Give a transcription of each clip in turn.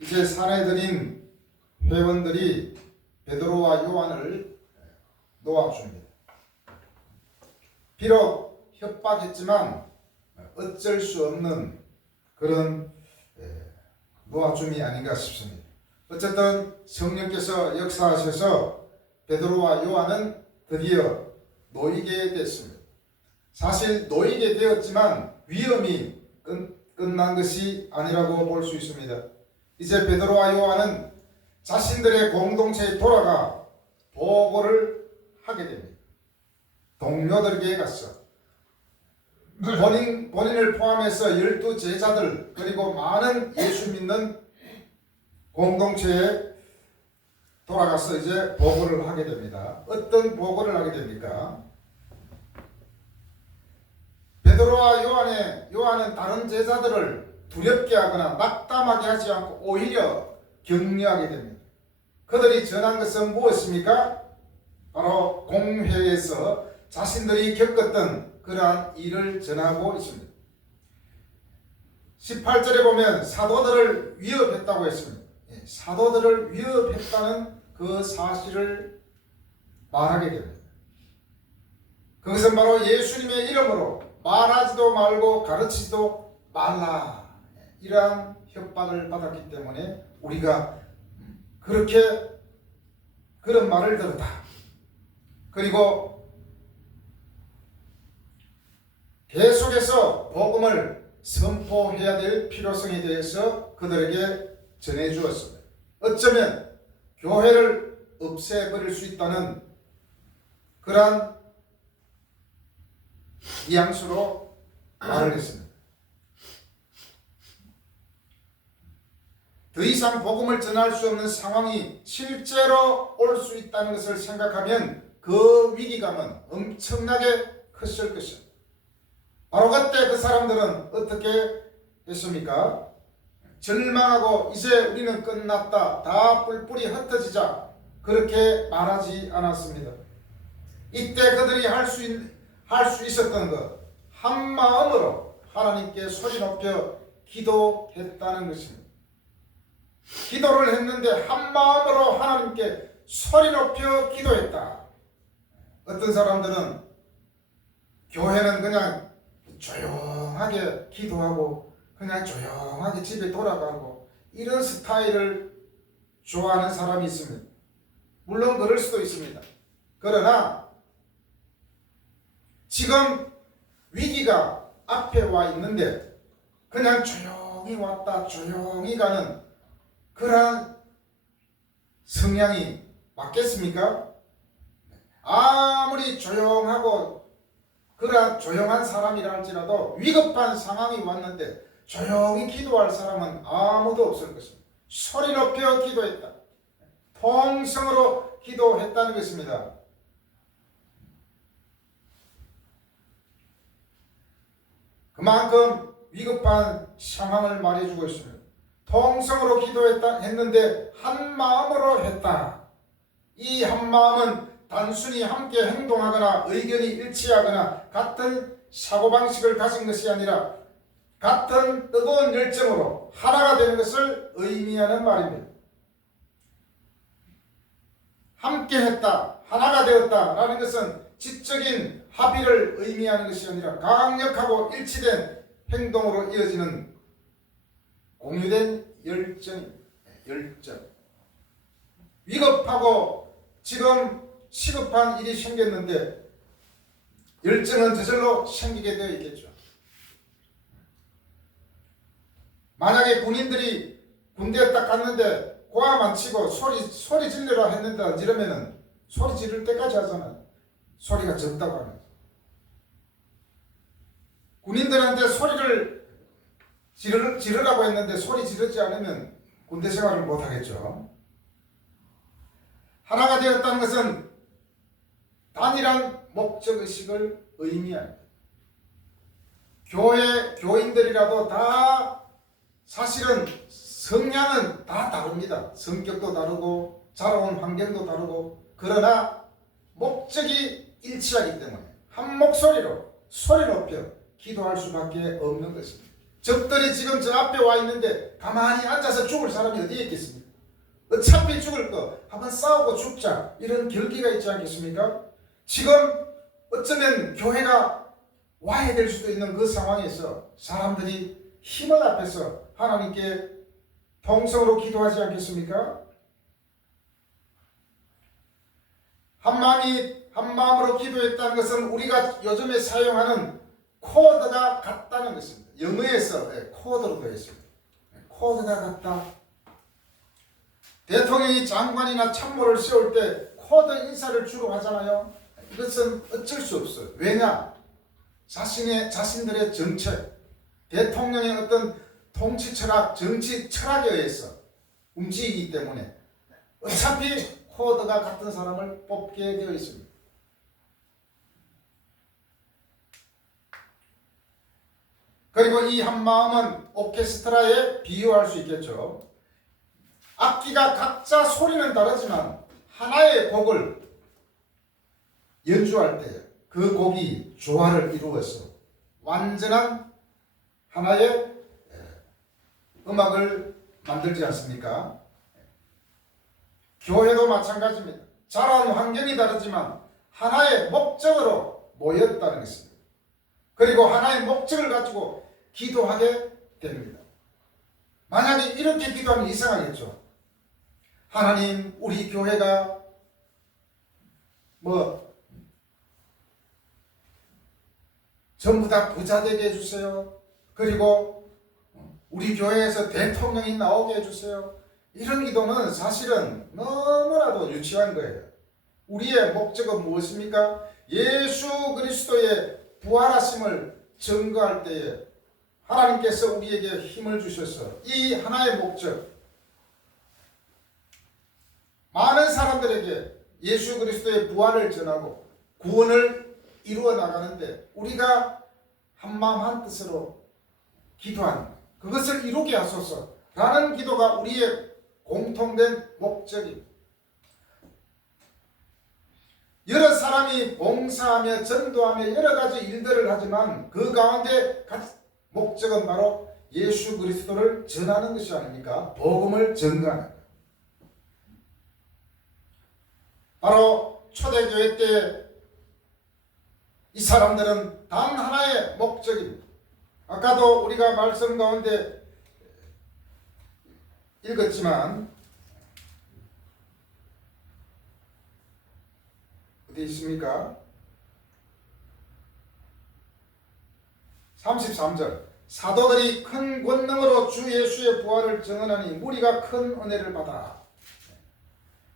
이제 사내들인 회원들이 베드로와 요한을 놓아줍니다. 비록 협박했지만 어쩔 수 없는 그런 놓아줌이 아닌가 싶습니다. 어쨌든 성령께서 역사하셔서 베드로와 요한은 드디어 놓이게 됐습니다. 사실 놓이게 되었지만 위험이 끝난 것이 아니라고 볼 수 있습니다. 이제 베드로와 요한은 자신들의 공동체에 돌아가 보고를 하게 됩니다. 동료들에게 가서 본인을 포함해서 12 제자들 그리고 많은 예수 믿는 공동체에 돌아가서 이제 보고를 하게 됩니다. 어떤 보고를 하게 됩니까? 베드로와 요한은 다른 제자들을 두렵게 하거나 낙담하게 하지 않고 오히려 격려하게 됩니다. 그들이 전한 것은 무엇입니까? 바로 공회에서 자신들이 겪었던 그러한 일을 전하고 있습니다. 18절에 보면 사도들을 위협했다고 했습니다. 사도들을 위협했다는 그 사실을 말하게 됩니다. 그것은 바로 예수님의 이름으로 말하지도 말고 가르치지도 말라, 이러한 협박을 받았기 때문에 우리가 그렇게 그런 말을 들었다. 그리고 계속해서 복음을 선포해야 될 필요성에 대해서 그들에게 전해주었습니다. 어쩌면 교회를 없애버릴 수 있다는 그러한 뉘앙스로 말을 했습니다. 더 이상 복음을 전할 수 없는 상황이 실제로 올 수 있다는 것을 생각하면 그 위기감은 엄청나게 컸을 것입니다. 바로 그때 그 사람들은 어떻게 했습니까? 절망하고 이제 우리는 끝났다, 다 뿔뿔이 흩어지자, 그렇게 말하지 않았습니다. 이때 그들이 할 수 있었던 것, 한 마음으로 하나님께 소리 높여 기도했다는 것입니다. 기도를 했는데 한 마음으로 하나님께 소리 높여 기도했다. 어떤 사람들은 교회는 그냥 조용하게 기도하고 그냥 조용하게 집에 돌아가고 이런 스타일을 좋아하는 사람이 있습니다. 물론 그럴 수도 있습니다. 그러나 지금 위기가 앞에 와 있는데 그냥 조용히 왔다 조용히 가는 그러한 성향이 맞겠습니까? 아무리 조용하고 그러한 조용한 사람이라 할지라도 위급한 상황이 왔는데 조용히 기도할 사람은 아무도 없을 것입니다. 소리 높여 기도했다. 통성으로 기도했다는 것입니다. 그만큼 위급한 상황을 말해주고 있습니다. 통성으로 했는데 한 마음으로 했다. 이 한 마음은 단순히 함께 행동하거나 의견이 일치하거나 같은 사고방식을 가진 것이 아니라 같은 뜨거운 열정으로 하나가 되는 것을 의미하는 말입니다. 함께 했다, 하나가 되었다 라는 것은 지적인 합의를 의미하는 것이 아니라 강력하고 일치된 행동으로 이어지는 공유된 열정. 위급하고 지금 시급한 일이 생겼는데 열정은 저절로 생기게 되어 있겠죠. 만약에 군인들이 군대에 딱 갔는데 고함 안 치고 소리 지르라 했는데 이러면은 소리 지를 때까지 하잖아요. 소리가 적다고 하면. 군인들한테 소리를 지르라고 했는데 소리 지르지 않으면 군대 생활을 못 하겠죠. 하나가 되었다는 것은 단일한 목적의식을 의미합니다. 교인들이라도 다 사실은 성향은 다 다릅니다. 성격도 다르고 자라온 환경도 다르고 그러나 목적이 일치하기 때문에 한 목소리로 소리 높여 기도할 수밖에 없는 것입니다. 적들이 지금 저 앞에 와 있는데 가만히 앉아서 죽을 사람이 어디에 있겠습니까? 어차피 죽을 거 한번 싸우고 죽자, 이런 결기가 있지 않겠습니까? 지금 어쩌면 교회가 와야 될 수도 있는 그 상황에서 사람들이 힘을 합해서 하나님께 통성으로 기도하지 않겠습니까? 한 마음으로 기도했다는 것은 우리가 요즘에 사용하는 코드가 같다는 것입니다. 영어에서 코드로 되어 있습니다. 코드가 같다. 대통령이 장관이나 참모를 세울 때 코드 인사를 주로 하잖아요. 이것은 어쩔 수 없어요. 왜냐? 자신들의 정책, 대통령의 어떤 통치 철학, 정치 철학에 의해서 움직이기 때문에 어차피 코드가 같은 사람을 뽑게 되어 있습니다. 그리고 이 한 마음은 오케스트라에 비유할 수 있겠죠. 악기가 각자 소리는 다르지만 하나의 곡을 연주할 때 그 곡이 조화를 이루어서 완전한 하나의 음악을 만들지 않습니까? 교회도 마찬가지입니다. 자라온 환경이 다르지만 하나의 목적으로 모였다는 것입니다. 그리고 하나의 목적을 가지고 기도하게 됩니다. 만약에 이렇게 기도하면 이상하겠죠. 하나님, 우리 교회가 전부 다 부자 되게 해주세요. 그리고 우리 교회에서 대통령이 나오게 해주세요. 이런 기도는 사실은 너무나도 유치한 거예요. 우리의 목적은 무엇입니까? 예수 그리스도의 부활하심을 증거할 때에 하나님께서 우리에게 힘을 주셔서 이 하나의 목적, 많은 사람들에게 예수 그리스도의 부활을 전하고 구원을 이루어 나가는데 우리가 한마음 한뜻으로 기도하는 그것을 이루게 하소서라는 기도가 우리의 공통된 목적입니다. 여러 사람이 봉사하며 전도하며 여러 가지 일들을 하지만 그 가운데 목적은 바로 예수 그리스도를 전하는 것이 아닙니까? 복음을 전가하는 것. 바로 초대교회 때 이 사람들은 단 하나의 목적입니다. 아까도 우리가 말씀 가운데 읽었지만 어디 있습니까? 33절 사도들이 큰 권능으로 주 예수의 부활을 증언하니 무리가 큰 은혜를 받아.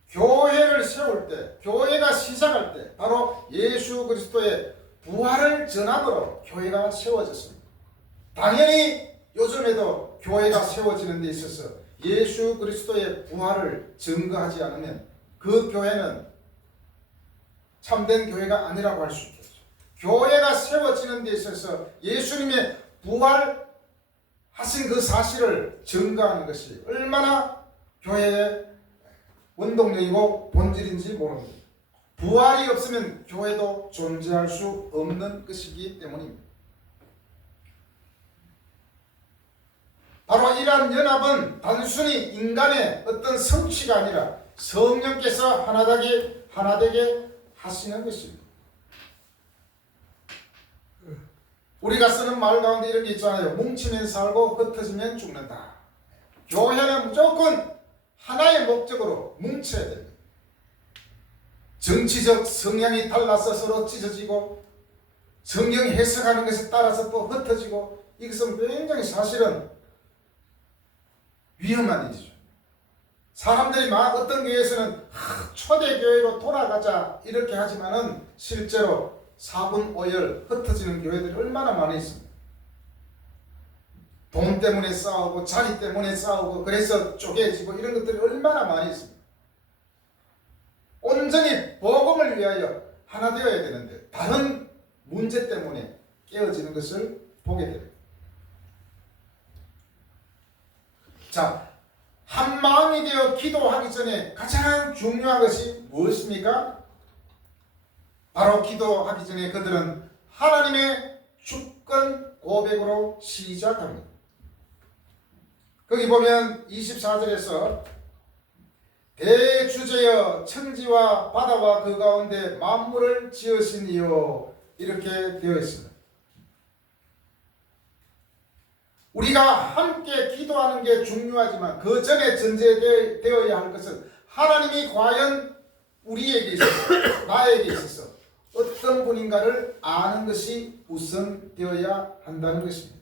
교회를 세울 때, 교회가 시작할 때 바로 예수 그리스도의 부활을 전함으로 교회가 세워졌습니다. 당연히 요즘에도 교회가 세워지는 데 있어서 예수 그리스도의 부활을 증거하지 않으면 그 교회는 참된 교회가 아니라고 할 수 있겠죠. 교회가 세워지는 데 있어서 예수님의 부활하신 그 사실을 증거하는 것이 얼마나 교회의 원동력이고 본질인지 모릅니다. 부활이 없으면 교회도 존재할 수 없는 것이기 때문입니다. 바로 이러한 연합은 단순히 인간의 어떤 성취가 아니라 성령께서 하나되게 하시는 것입니다. 우리가 쓰는 말 가운데 이런 게 있잖아요. 뭉치면 살고 흩어지면 죽는다. 교회는 무조건 하나의 목적으로 뭉쳐야 됩니다. 정치적 성향이 달라서 서로 찢어지고 성경 해석하는 것에 따라서 또 흩어지고 이것은 굉장히 사실은 위험한 일이죠. 사람들이 어떤 교회에서는 초대교회로 돌아가자 이렇게 하지만은 실제로 4분 5열 흩어지는 교회들이 얼마나 많이 있습니다. 돈 때문에 싸우고 자리 때문에 싸우고 그래서 쪼개지고 이런 것들이 얼마나 많이 있습니다. 온전히 복음을 위하여 하나 되어야 되는데 다른 문제 때문에 깨어지는 것을 보게 됩니다. 자, 한 마음이 되어 기도하기 전에 가장 중요한 것이 무엇입니까? 바로 기도하기 전에 그들은 하나님의 주권 고백으로 시작합니다. 거기 보면 24절에서 대주제여 천지와 바다와 그 가운데 만물을 지으신 이요 이렇게 되어 있습니다. 우리가 함께 기도하는 게 중요하지만 그 전에 전제되어야 할 것은 하나님이 과연 우리에게 있어서 나에게 있어서 어떤 분인가를 아는 것이 우선되어야 한다는 것입니다.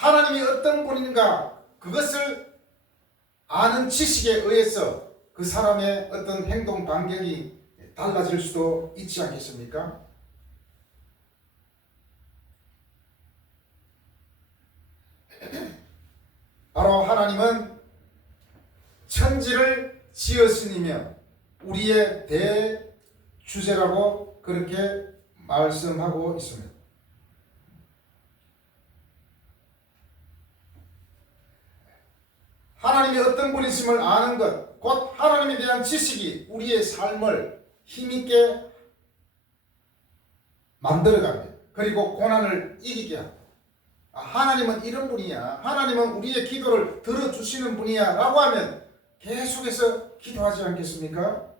하나님이 어떤 분인가 그것을 아는 지식에 의해서 그 사람의 어떤 행동 반경이 달라질 수도 있지 않겠습니까? 바로 하나님은 천지를 지으시니며 우리의 대주제라고 그렇게 말씀하고 있습니다. 하나님이 어떤 분이심을 아는 것, 곧 하나님에 대한 지식이 우리의 삶을 힘있게 만들어갑니다. 그리고 고난을 이기게 합니다. 하나님은 이런 분이야, 하나님은 우리의 기도를 들어주시는 분이야 라고 하면 계속해서 기도하지 않겠습니까?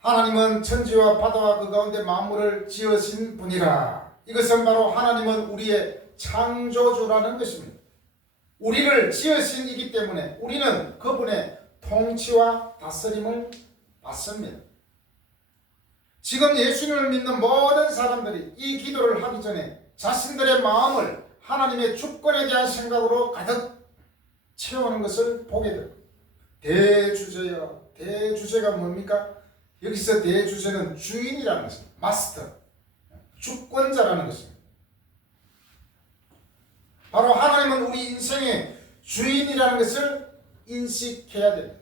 하나님은 천지와 바다와 그 가운데 만물을 지으신 분이라. 이것은 바로 하나님은 우리의 창조주라는 것입니다. 우리를 지으신 이기 때문에 우리는 그분의 통치와 다스림을 받습니다. 지금 예수님을 믿는 모든 사람들이 이 기도를 하기 전에 자신들의 마음을 하나님의 주권에 대한 생각으로 가득 채우는 것을 보게 됩니다. 대주제요. 대주제가 뭡니까? 여기서 대주제는 주인이라는 것입니다. 마스터, 주권자라는 것입니다. 바로 하나님은 우리 인생의 주인이라는 것을 인식해야 됩니다.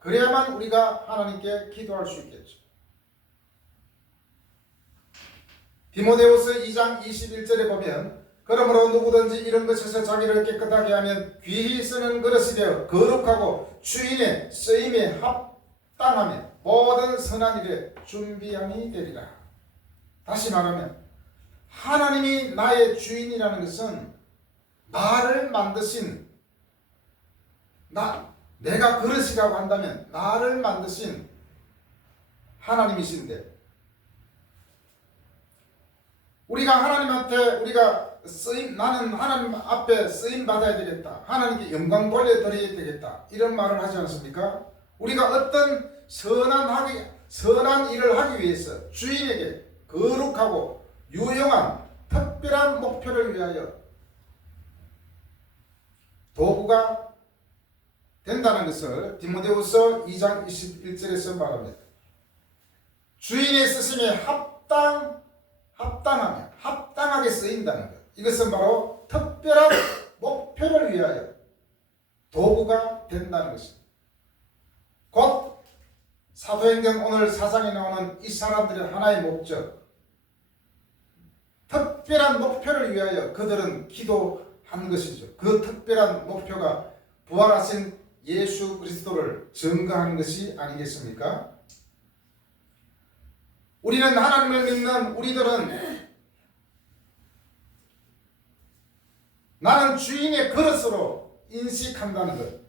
그래야만 우리가 하나님께 기도할 수 있겠죠. 디모데후서 2장 21절에 보면 그러므로 누구든지 이런 것에서 자기를 깨끗하게 하면 귀히 쓰는 그릇이 되어 거룩하고 주인의 쓰임에 합당하며 모든 선한 일에 준비함이 되리라. 다시 말하면 하나님이 나의 주인이라는 것은 나를 만드신 내가 그릇이라고 한다면 나를 만드신 하나님이신데 우리가 하나님한테 우리가 나는 하나님 앞에 쓰임 받아야 되겠다. 하나님께 영광 돌려드려야 되겠다. 이런 말을 하지 않습니까? 우리가 어떤 선한 일을 하기 위해서 주인에게 거룩하고 유용한 특별한 목표를 위하여 도구가 된다는 것을 디모데후서 2장 21절에서 말합니다. 주인의 쓰심에 합당하게 쓰인다는 것. 이것은 바로 특별한 목표를 위하여 도구가 된다는 것입니다. 곧 사도행전 오늘 4장에 나오는 이 사람들의 하나의 목적, 특별한 목표를 위하여 그들은 기도한 것이죠. 그 특별한 목표가 부활하신 예수 그리스도를 증거하는 것이 아니겠습니까? 우리는 하나님을 믿는 우리들은 나는 주인의 그릇으로 인식한다는 것,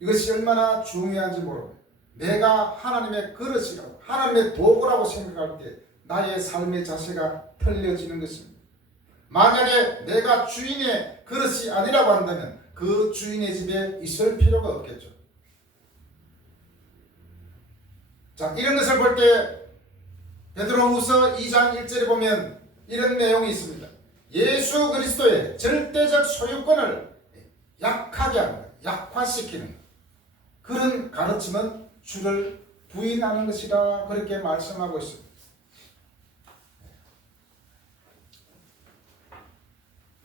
이것이 얼마나 중요한지 모릅니다. 내가 하나님의 그릇이라고, 하나님의 도구라고 생각할 때 나의 삶의 자세가 틀려지는 것입니다. 만약에 내가 주인의 그릇이 아니라고 한다면 그 주인의 집에 있을 필요가 없겠죠. 자, 이런 것을 볼 때 베드로후서 2장 1절에 보면 이런 내용이 있습니다. 예수 그리스도의 절대적 소유권을 약하게 하는 것, 약화시키는 것. 그런 가르침은 주를 부인하는 것이라 그렇게 말씀하고 있습니다.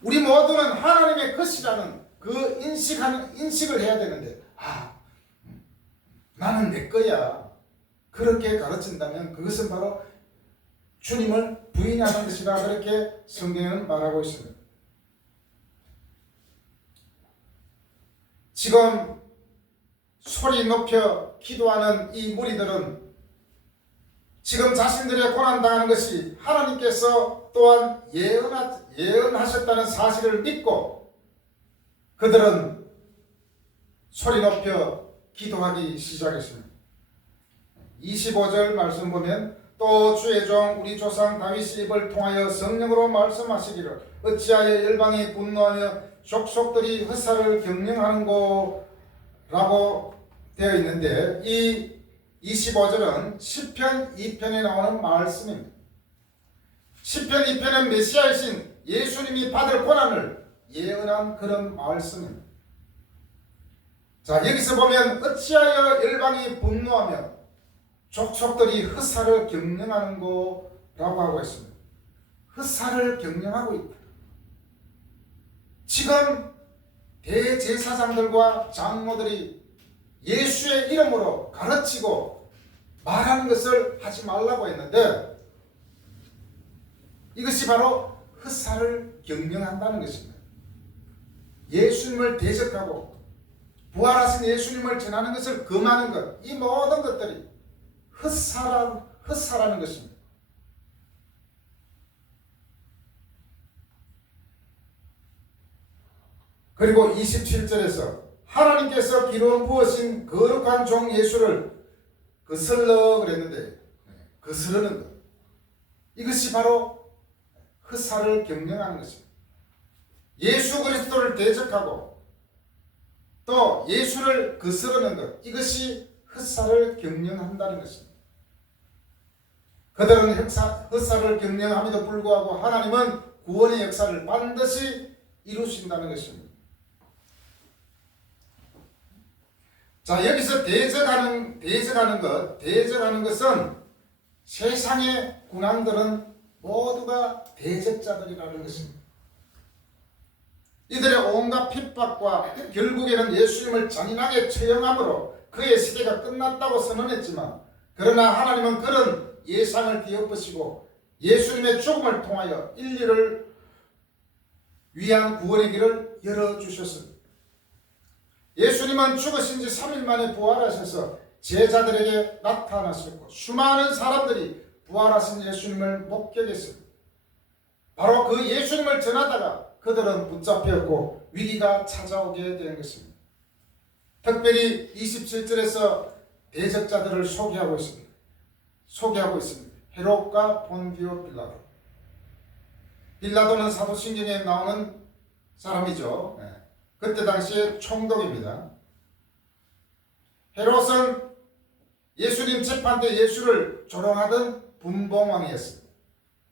우리 모두는 하나님의 것이라는 그 인식을 해야 되는데 나는 내 거야. 그렇게 가르친다면 그것은 바로 주님을 부인하는 것이라 그렇게 성경은 말하고 있습니다. 지금 소리 높여 기도하는 이 무리들은 지금 자신들의 고난당하는 것이 하나님께서 또한 예언하셨다는 사실을 믿고 그들은 소리 높여 기도하기 시작했습니다. 25절 말씀 보면 또 주의 종 우리 조상 다윗이 입을 통하여 성령으로 말씀하시기를 어찌하여 열방이 분노하며 족속들이 흑사를 경영하는고 라고 되어 있는데 이 25절은 시편 2편에 나오는 말씀입니다. 시편 2편은 메시아이신 예수님이 받을 고난을 예언한 그런 말씀입니다. 자, 여기서 보면 어찌하여 열방이 분노하며 족속들이 흑사를 경영하는 거라고 하고 있습니다. 흑사를 경영하고 있다. 지금 대제사장들과 장로들이 예수의 이름으로 가르치고 말하는 것을 하지 말라고 했는데 이것이 바로 흑사를 경영한다는 것입니다. 예수님을 대적하고 부활하신 예수님을 전하는 것을 금하는 것, 이 모든 것들이 흑사라는 것입니다. 그리고 27절에서 하나님께서 기름 부으신 거룩한 종 예수를 거슬러 그랬는데 거스르는 것, 이것이 바로 흑사를 경영하는 것입니다. 예수 그리스도를 대적하고 또 예수를 거스르는 것, 이것이 흑사를 경영한다는 것입니다. 그들은 흑사를 경영함에도 불구하고 하나님은 구원의 역사를 반드시 이루신다는 것입니다. 자, 여기서 대적하는 것은 세상의 군왕들은 모두가 대적자들이라는 것입니다. 이들의 온갖 핍박과 결국에는 예수님을 잔인하게 처형함으로 그의 시대가 끝났다고 선언했지만 그러나 하나님은 그런 예상을 뒤엎으시고 예수님의 죽음을 통하여 인류를 위한 구원의 길을 열어주셨습니다. 예수님은 죽으신 지 3일 만에 부활하셔서 제자들에게 나타나셨고 수많은 사람들이 부활하신 예수님을 목격했습니다. 바로 그 예수님을 전하다가 그들은 붙잡혔고 위기가 찾아오게 된 것입니다. 특별히 27절에서 대적자들을 소개하고 있습니다. 헤롯과 본디오 빌라도. 빌라도는 사도신경에 나오는 사람이죠. 그때 당시에 총독입니다. 헤롯은 예수님 재판 때 예수를 조롱하던 분봉왕이었습니다.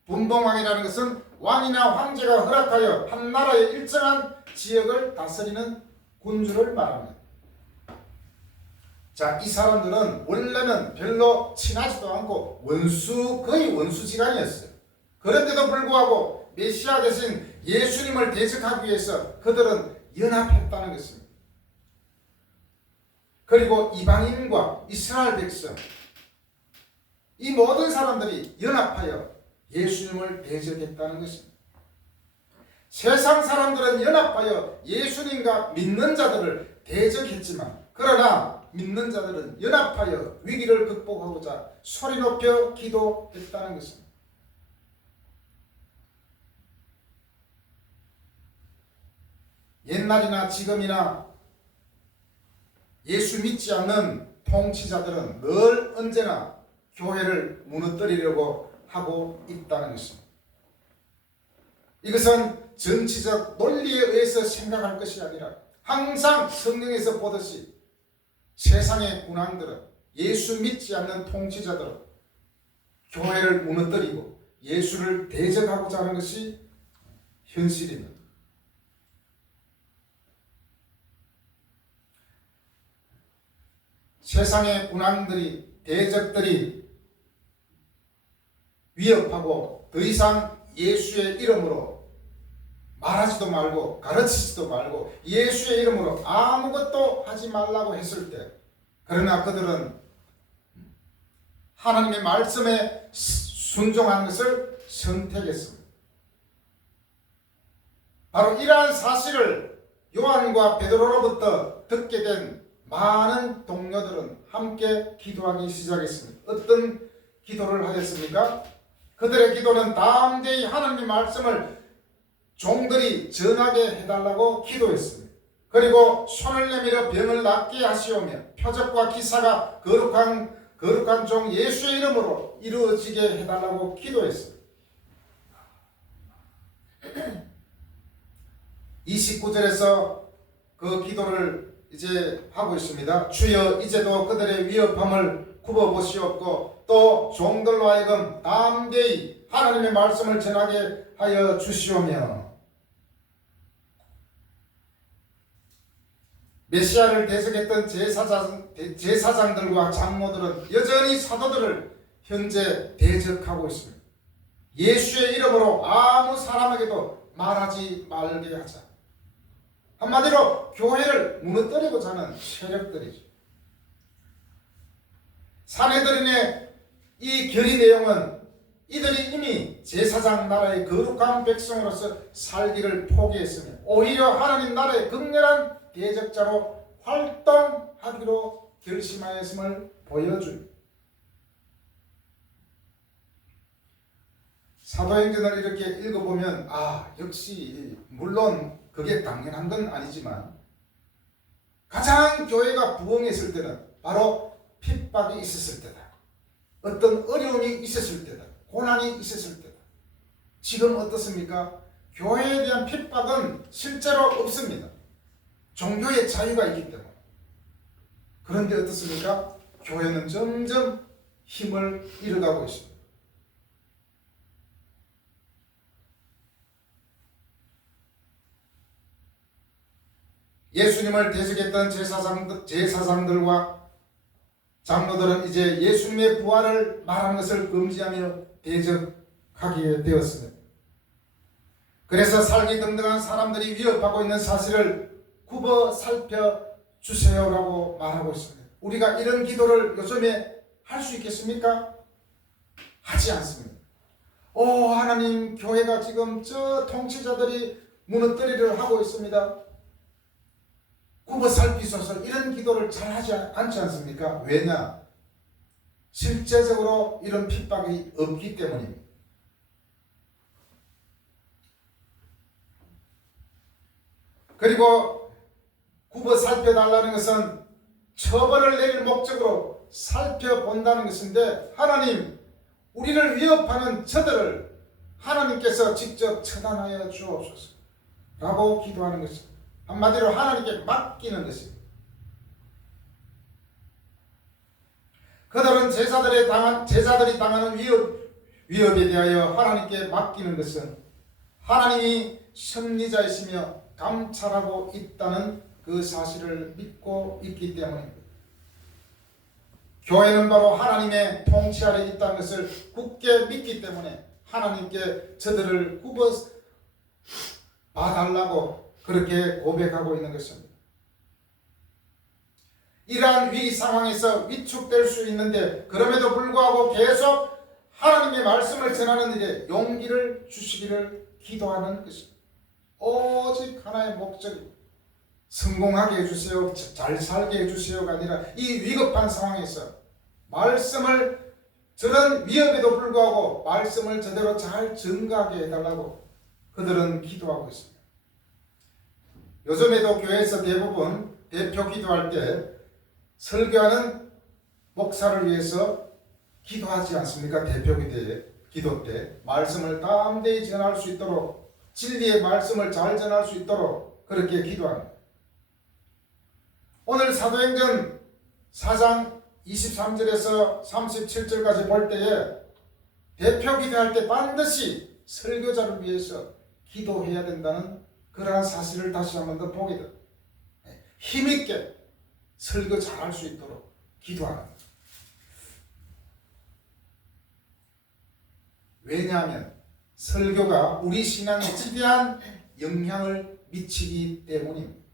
분봉왕이라는 것은 왕이나 황제가 허락하여 한 나라의 일정한 지역을 다스리는 군주를 말합니다. 자, 이 사람들은 원래는 별로 친하지도 않고 거의 원수지간이었어요. 그런데도 불구하고 메시아 대신 예수님을 대적하기 위해서 그들은 연합했다는 것입니다. 그리고 이방인과 이스라엘 백성, 이 모든 사람들이 연합하여 예수님을 대적했다는 것입니다. 세상 사람들은 연합하여 예수님과 믿는 자들을 대적했지만 그러나 믿는 자들은 연합하여 위기를 극복하고자 소리 높여 기도했다는 것입니다. 옛날이나 지금이나 예수 믿지 않는 통치자들은 늘 언제나 교회를 무너뜨리려고 하고 있다는 것입니다. 이것은 정치적 논리에 의해서 생각할 것이 아니라 항상 성경에서 보듯이 세상의 군왕들은 예수 믿지 않는 통치자들은 교회를 무너뜨리고 예수를 대적하고자 하는 것이 현실입니다. 세상의 군왕들이 대적들이 위협하고 더 이상 예수의 이름으로 말하지도 말고 가르치지도 말고 예수의 이름으로 아무것도 하지 말라고 했을 때 그러나 그들은 하나님의 말씀에 순종하는 것을 선택했습니다. 바로 이러한 사실을 요한과 베드로로부터 듣게 된 많은 동료들은 함께 기도하기 시작했습니다. 어떤 기도를 하였습니까? 그들의 기도는 담대히 하나님의 말씀을 종들이 전하게 해달라고 기도했습니다. 그리고 손을 내밀어 병을 낫게 하시오며 표적과 기사가 거룩한 종 예수의 이름으로 이루어지게 해달라고 기도했습니다. 29절에서 그 기도를 이제 하고 있습니다. 주여 이제도 그들의 위협함을 굽어보시옵고 또 종들로 하여금 담대히 하나님의 말씀을 전하게 하여 주시오며 메시아를 대적했던 제사장들과 장로들은 여전히 사도들을 현재 대적하고 있습니다. 예수의 이름으로 아무 사람에게도 말하지 말게 하자. 한마디로 교회를 무너뜨리고자 하는 세력들이죠. 사내들인의 이 결의 내용은 이들이 이미 제사장 나라의 거룩한 백성으로서 살기를 포기했으며 오히려 하나님 나라의 극렬한 대적자로 활동하기로 결심하였음을 보여줍니다. 사도행전을 이렇게 읽어보면 역시 물론 그게 당연한 건 아니지만 가장 교회가 부흥했을 때는 바로 핍박이 있었을 때다. 어떤 어려움이 있었을 때다. 고난이 있었을 때다. 지금 어떻습니까? 교회에 대한 핍박은 실제로 없습니다. 종교의 자유가 있기 때문에. 그런데 어떻습니까? 교회는 점점 힘을 잃어가고 있습니다. 예수님을 대적했던 제사장들과 장로들은 이제 예수님의 부활을 말하는 것을 금지하며 대적하게 되었습니다. 그래서 살기 등등한 사람들이 위협하고 있는 사실을 굽어 살펴주세요라고 말하고 있습니다. 우리가 이런 기도를 요즘에 할 수 있겠습니까? 하지 않습니다. 하나님, 교회가 지금 저 통치자들이 무너뜨리려 하고 있습니다. 굽어 살피소서, 이런 기도를 잘 하지 않지 않습니까? 왜냐? 실제적으로 이런 핍박이 없기 때문입니다. 그리고 굽어 살펴달라는 것은 처벌을 내릴 목적으로 살펴본다는 것인데, 하나님, 우리를 위협하는 저들을 하나님께서 직접 처단하여 주옵소서 라고 기도하는 것입니다. 한마디로 하나님께 맡기는 것입니다. 그들은 제자들이 당하는 위협에 대하여 하나님께 맡기는 것은 하나님이 섭리자이시며 감찰하고 있다는 그 사실을 믿고 있기 때문입니다. 교회는 바로 하나님의 통치 아래 있다는 것을 굳게 믿기 때문에 하나님께 저들을 굽어 봐달라고 그렇게 고백하고 있는 것입니다. 이러한 위기 상황에서 위축될 수 있는데 그럼에도 불구하고 계속 하나님의 말씀을 전하는 일에 용기를 주시기를 기도하는 것입니다. 오직 하나의 목적이 성공하게 해주세요, 잘 살게 해주세요가 아니라 이 위급한 상황에서 말씀을, 저런 위협에도 불구하고 말씀을 제대로 잘 전가하게 해달라고 그들은 기도하고 있습니다. 요즘에도 교회에서 대부분 대표 기도할 때 설교하는 목사를 위해서 기도하지 않습니까? 대표 기도 때 말씀을 담대히 전할 수 있도록, 진리의 말씀을 잘 전할 수 있도록 그렇게 기도합니다. 오늘 사도행전 4장 23절에서 37절까지 볼 때에 대표 기도할 때 반드시 설교자를 위해서 기도해야 된다는 그러한 사실을 다시 한 번 더 보게 됩니다. 힘있게 설교 잘할 수 있도록 기도하는 거죠. 왜냐하면 설교가 우리 신앙에 지대한 영향을 미치기 때문입니다.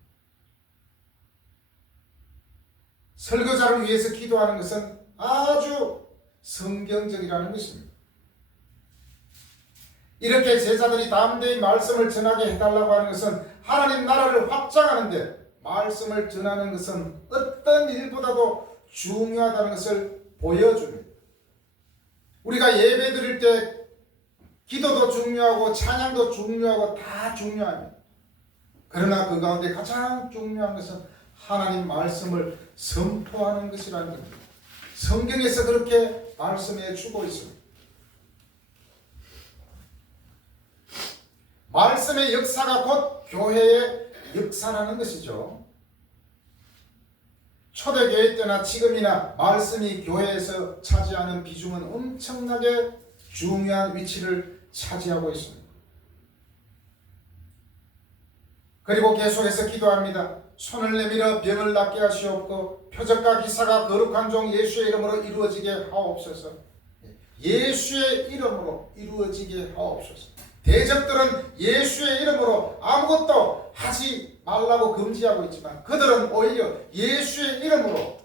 설교자를 위해서 기도하는 것은 아주 성경적이라는 것입니다. 이렇게 제자들이 담대히 말씀을 전하게 해달라고 하는 것은 하나님 나라를 확장하는데 말씀을 전하는 것은 어떤 일보다도 중요하다는 것을 보여줍니다. 우리가 예배 드릴 때 기도도 중요하고 찬양도 중요하고 다 중요합니다. 그러나 그 가운데 가장 중요한 것은 하나님 말씀을 선포하는 것이라는 겁니다. 성경에서 그렇게 말씀해 주고 있습니다. 말씀의 역사가 곧 교회의 역사라는 것이죠. 초대교회 때나 지금이나 말씀이 교회에서 차지하는 비중은 엄청나게 중요한 위치를 차지하고 있습니다. 그리고 계속해서 기도합니다. 손을 내밀어 병을 낫게 하시옵고 표적과 기사가 거룩한 종 예수의 이름으로 이루어지게 하옵소서. 예수의 이름으로 이루어지게 하옵소서. 대적들은 예수의 이름으로 아무것도 하지 말라고 금지하고 있지만 그들은 오히려 예수의 이름으로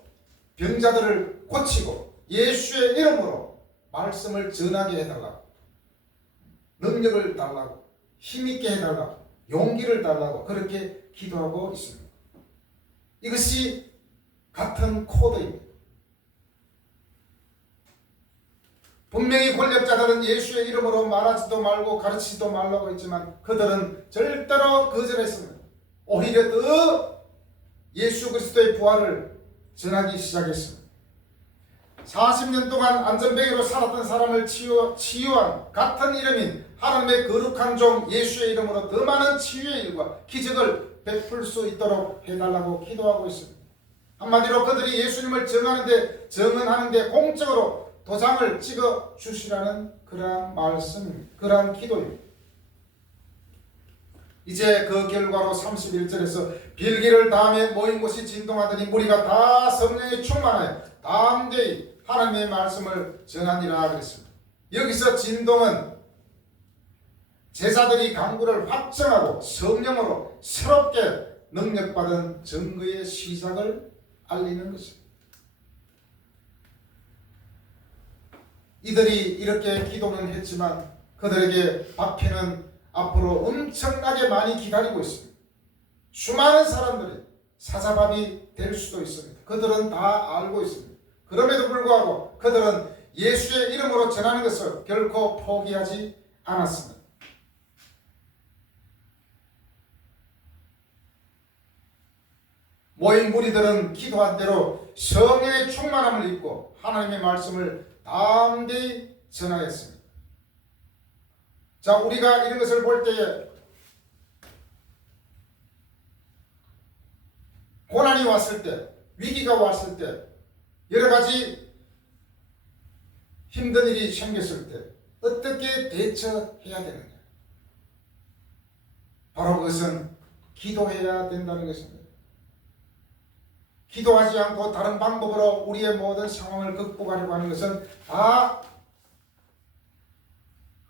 병자들을 고치고 예수의 이름으로 말씀을 전하게 해달라고, 능력을 달라고, 힘있게 해달라고, 용기를 달라고 그렇게 기도하고 있습니다. 이것이 같은 코드입니다. 분명히 권력자들은 예수의 이름으로 말하지도 말고 가르치지도 말라고 했지만 그들은 절대로 거절했습니다. 오히려 더 예수 그리스도의 부활을 전하기 시작했습니다. 40년 동안 안전뱅이로 살았던 사람을 치유한 같은 이름인 하나님의 거룩한 종 예수의 이름으로 더 많은 치유의 일과 기적을 베풀 수 있도록 해달라고 기도하고 있습니다. 한마디로 그들이 예수님을 정언하는데 공적으로 도장을 찍어 주시라는 그러한 말씀입니다. 그러한 기도입니다. 이제 그 결과로 31절에서 빌기를 다음에 모인 곳이 진동하더니 무리가 다 성령에 충만하여 담대히 하나님의 말씀을 전하니라 그랬습니다. 여기서 진동은 제자들이 강구를 확정하고 성령으로 새롭게 능력받은 증거의 시작을 알리는 것입니다. 이들이 이렇게 기도는 했지만 그들에게 박해는 앞으로 엄청나게 많이 기다리고 있습니다. 수많은 사람들이 사자밥이 될 수도 있습니다. 그들은 다 알고 있습니다. 그럼에도 불구하고 그들은 예수의 이름으로 전하는 것을 결코 포기하지 않았습니다. 모인 무리들은 기도한 대로 성령의 충만함을 입고 하나님의 말씀을 담대히 전하였습니다. 자, 우리가 이런 것을 볼 때에 고난이 왔을 때, 위기가 왔을 때, 여러 가지 힘든 일이 생겼을 때 어떻게 대처해야 되느냐? 바로 그것은 기도해야 된다는 것입니다. 기도하지 않고 다른 방법으로 우리의 모든 상황을 극복하려고 하는 것은 다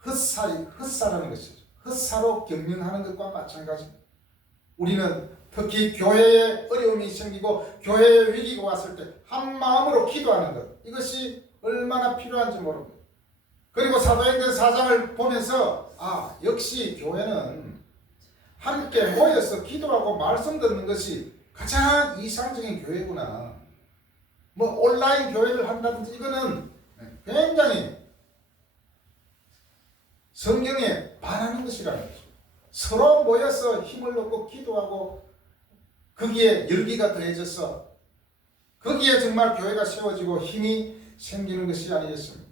헛사라는 것이죠. 헛사로 경영하는 것과 마찬가지입니다. 우리는 특히 교회에 어려움이 생기고 교회에 위기가 왔을 때 한 마음으로 기도하는 것, 이것이 얼마나 필요한지 모릅니다. 그리고 사도행전 4장을 보면서 역시 교회는 함께 모여서 기도하고 말씀 듣는 것이 가장 이상적인 교회구나. 뭐 온라인 교회를 한다든지 이거는 굉장히 성경에 반하는 것이라는 거죠. 서로 모여서 힘을 얻고 기도하고 거기에 열기가 더해져서 거기에 정말 교회가 세워지고 힘이 생기는 것이 아니겠습니까?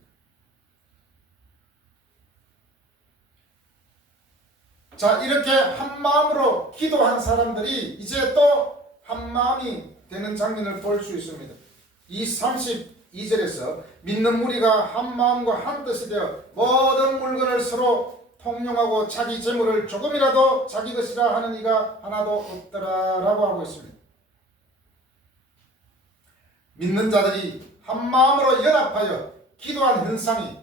자, 이렇게 한 마음으로 기도한 사람들이 이제 또 한 마음이 되는 장면을 볼 수 있습니다. 이 32절에서 믿는 무리가 한 마음과 한 뜻이 되어 모든 물건을 서로 통용하고 자기 재물을 조금이라도 자기 것이라 하는 이가 하나도 없더라라고 하고 있습니다. 믿는 자들이 한 마음으로 연합하여 기도한 현상이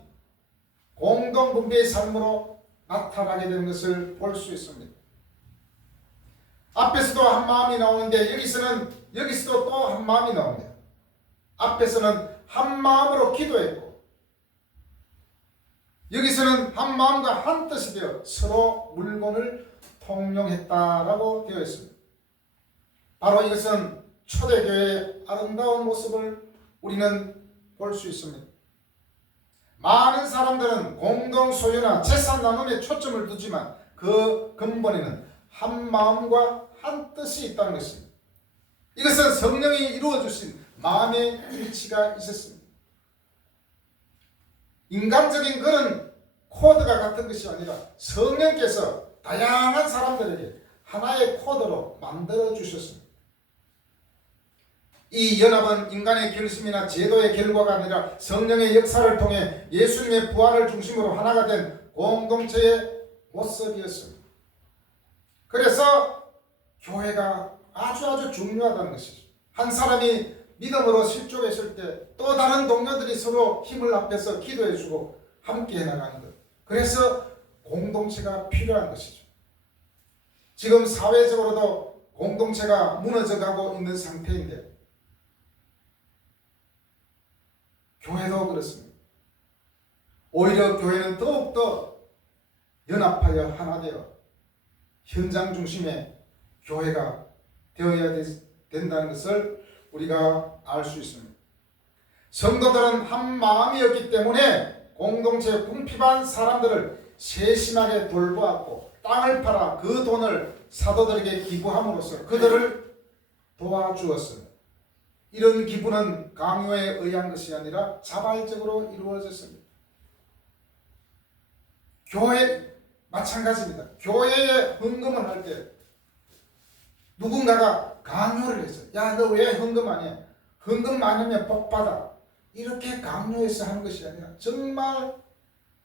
공동분배의 삶으로 나타나게 되는 것을 볼 수 있습니다. 앞에서도 한 마음이 나오는데 여기서도 또 한 마음이 나옵니다. 앞에서는 한 마음으로 기도했고 여기서는 한 마음과 한 뜻이 되어 서로 물건을 통용했다라고 되어 있습니다. 바로 이것은 초대교회의 아름다운 모습을 우리는 볼 수 있습니다. 많은 사람들은 공동 소유나 재산 나눔에 초점을 두지만 그 근본에는 한 마음과 한 뜻이 있다는 것입니다. 이것은 성령이 이루어 주신 마음의 일치가 있었습니다. 인간적인 그런 코드가 같은 것이 아니라 성령께서 다양한 사람들에게 하나의 코드로 만들어 주셨습니다. 이 연합은 인간의 결심이나 제도의 결과가 아니라 성령의 역사를 통해 예수님의 부활을 중심으로 하나가 된 공동체의 모습이었습니다. 그래서 교회가 아주 중요하다는 것이죠. 한 사람이 믿음으로 실족했을 때 또 다른 동료들이 서로 힘을 합해서 기도해주고 함께 해나가는 것. 그래서 공동체가 필요한 것이죠. 지금 사회적으로도 공동체가 무너져가고 있는 상태인데 교회도 그렇습니다. 오히려 교회는 더욱더 연합하여 하나 되어 현장 중심의 교회가 되어야 된다는 것을 우리가 알 수 있습니다. 성도들은 한 마음이었기 때문에 공동체에 궁핍한 사람들을 세심하게 돌보았고 땅을 팔아 그 돈을 사도들에게 기부함으로써 그들을 도와주었습니다. 이런 기부는 강요에 의한 것이 아니라 자발적으로 이루어졌습니다. 교회 마찬가지입니다. 교회에 헌금을 할 때 누군가가 강요를 했어요. 야, 너 왜 헌금 안 해? 헌금 많으면 복 받아. 이렇게 강요해서 하는 것이 아니라 정말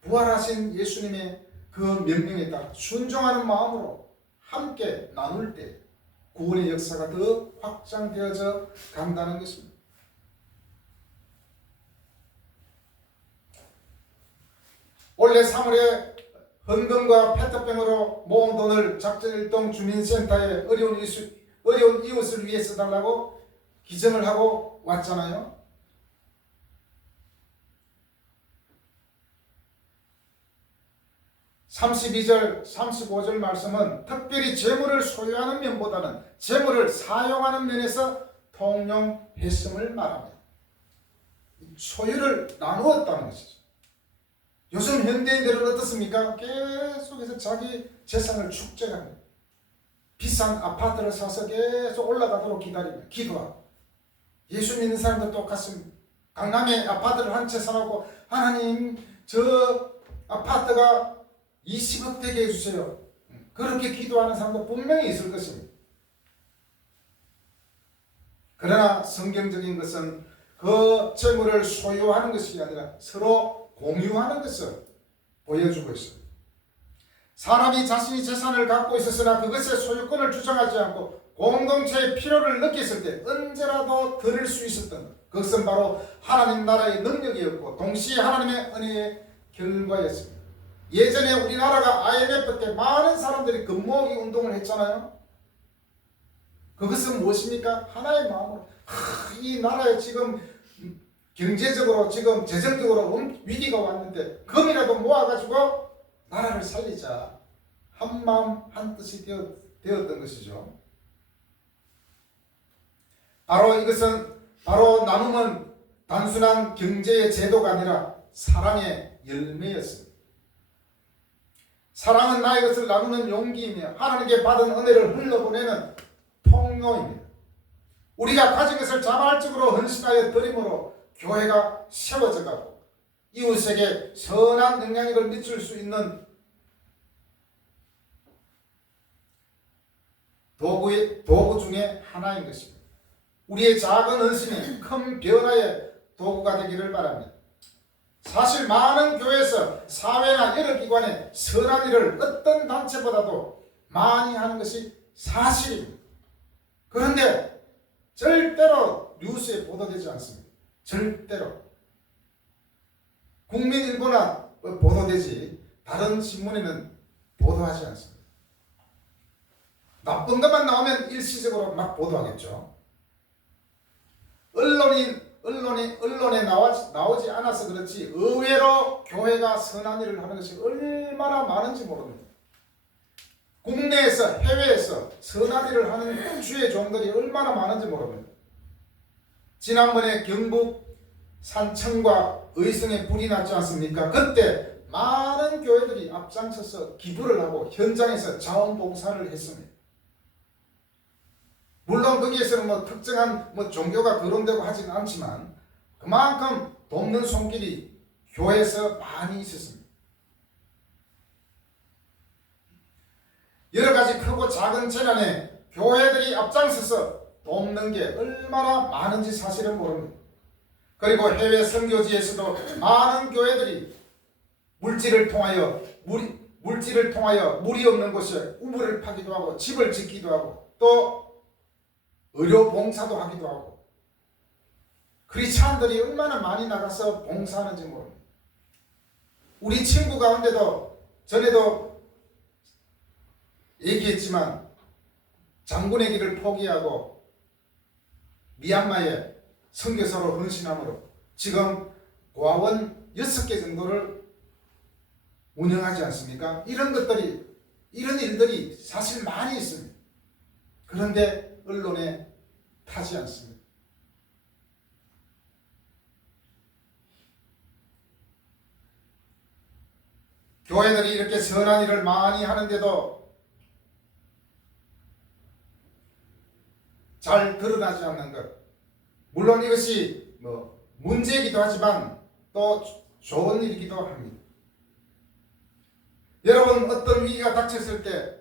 부활하신 예수님의 그 명령에 따라 순종하는 마음으로 함께 나눌 때 구원의 역사가 더 확장되어져 간다는 것입니다. 올해 3월에 헌금과 페트병으로 모은 돈을 작전일동 주민센터에 어려운 이웃을 위해 써달라고 기증을 하고 왔잖아요. 32절, 35절 말씀은 특별히 재물을 소유하는 면보다는 재물을 사용하는 면에서 통용했음을 말합니다. 소유를 나누었다는 것이죠. 요즘 현대인들은 어떻습니까? 계속해서 자기 재산을 축적합니다. 비싼 아파트를 사서 계속 올라가도록 기다립니다. 기도하고. 예수 믿는 사람도 똑같습니다. 강남에 아파트를 한 채 사놓고 하나님 저 아파트가 20억 되게 해주세요. 그렇게 기도하는 사람도 분명히 있을 것입니다. 그러나 성경적인 것은 그 재물을 소유하는 것이 아니라 서로 공유하는 것을 보여주고 있습니다. 사람이 자신이 재산을 갖고 있었으나 그것의 소유권을 주장하지 않고 공동체의 필요를 느꼈을 때 언제라도 들을 수 있었던 것. 그것은 바로 하나님 나라의 능력이었고 동시에 하나님의 은혜의 결과였습니다. 예전에 우리나라가 IMF 때 많은 사람들이 금모으기 운동을 했잖아요. 그것은 무엇입니까? 하나의 마음으로 이 나라에 지금 경제적으로 지금 재정적으로 위기가 왔는데 금이라도 모아가지고 나라를 살리자. 한 마음 한 뜻이 되었던 것이죠. 바로 나눔은 단순한 경제의 제도가 아니라 사랑의 열매였습니다. 사랑은 나의 것을 나누는 용기이며 하나님께 받은 은혜를 흘려보내는 통로입니다. 우리가 가진 것을 자발적으로 헌신하여 드림으로 교회가 세워져가고 이웃에게 선한 영향력을 미칠 수 있는 도구 중에 하나인 것입니다. 우리의 작은 헌신이 큰 변화의 도구가 되기를 바랍니다. 사실 많은 교회에서 사회나 여러 기관에 선한 일을 어떤 단체보다도 많이 하는 것이 사실입니다. 그런데 절대로 뉴스에 보도되지 않습니다. 절대로. 국민일보나 보도되지 다른 신문에는 보도하지 않습니다. 나쁜 것만 나오면 일시적으로 막 보도하겠죠. 언론에 나오지 않아서 그렇지 의외로 교회가 선한 일을 하는 것이 얼마나 많은지 모릅니다. 국내에서 해외에서 선한 일을 하는 주의 종들이 얼마나 많은지 모릅니다. 지난번에 경북 산청과 의성에 불이 났지 않습니까? 그때 많은 교회들이 앞장서서 기부를 하고 현장에서 자원봉사를 했습니다. 물론 거기에서는 특정한 종교가 거론되고 하지는 않지만 그만큼 돕는 손길이 교회에서 많이 있었습니다. 여러 가지 크고 작은 재난에 교회들이 앞장서서 돕는 게 얼마나 많은지 사실은 모릅니다. 그리고 해외 선교지에서도 많은 교회들이 물질을 통하여 물이 없는 곳에 우물을 파기도 하고 집을 짓기도 하고 또 의료 봉사도 하기도 하고 크리스찬들이 얼마나 많이 나가서 봉사하는지 모릅니다. 우리 친구 가운데도 전에도 얘기했지만 장군의 길을 포기하고 미얀마에 선교사로 헌신함으로 지금 고아원 6개 정도를 운영하지 않습니까? 이런 일들이 사실 많이 있습니다. 그런데 언론에 타지 않습니다. 교회들이 이렇게 선한 일을 많이 하는데도 잘 드러나지 않는 것. 물론 이것이 문제이기도 하지만 또 좋은 일이기도 합니다. 여러분, 어떤 위기가 닥쳤을 때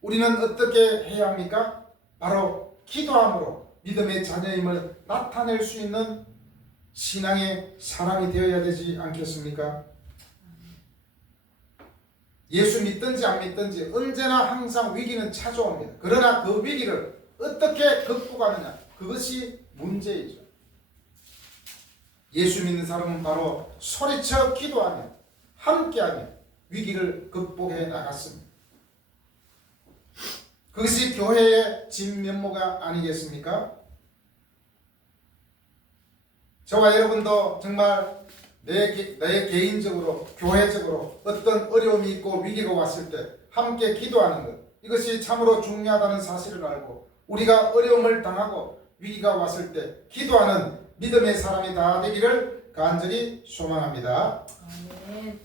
우리는 어떻게 해야 합니까? 바로 기도함으로 믿음의 자녀임을 나타낼 수 있는 신앙의 사람이 되어야 되지 않겠습니까? 예수 믿든지 안 믿든지 언제나 항상 위기는 찾아옵니다. 그러나 그 위기를 어떻게 극복하느냐, 그것이 문제이죠. 예수 믿는 사람은 바로 소리쳐 기도하며 함께하며 위기를 극복해 나갔습니다. 그것이 교회의 진면모가 아니겠습니까? 저와 여러분도 정말 내 개인적으로 교회적으로 어떤 어려움이 있고 위기가 왔을 때 함께 기도하는 것, 이것이 참으로 중요하다는 사실을 알고 우리가 어려움을 당하고 위기가 왔을 때 기도하는 믿음의 사람이 다 되기를 간절히 소망합니다. 아멘.